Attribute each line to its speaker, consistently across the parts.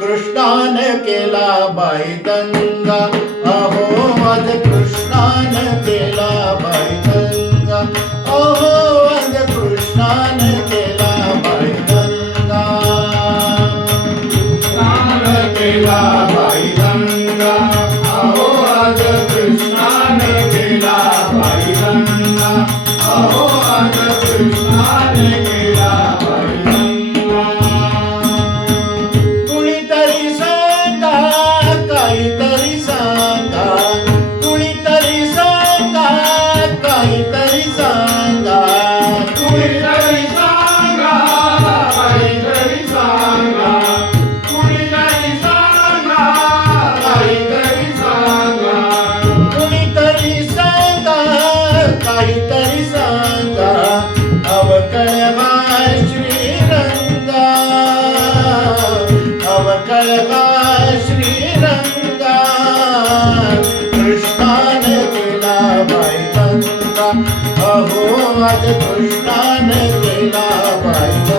Speaker 1: कृष्णान केला बाई गंगा अहो वध कृष्णान केला बाई गंगा अहो वध कृष्णान अहो आज कृष्णाने केला पाहिजे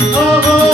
Speaker 1: Oh, oh.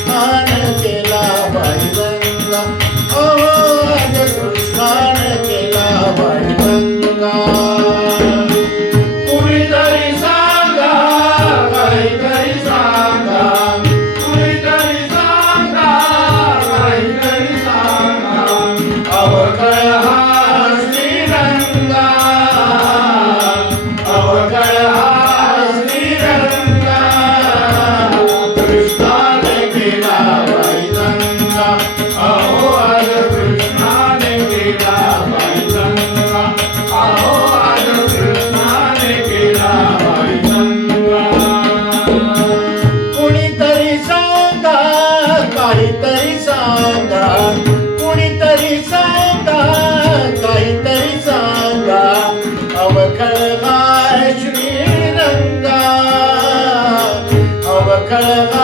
Speaker 1: 来来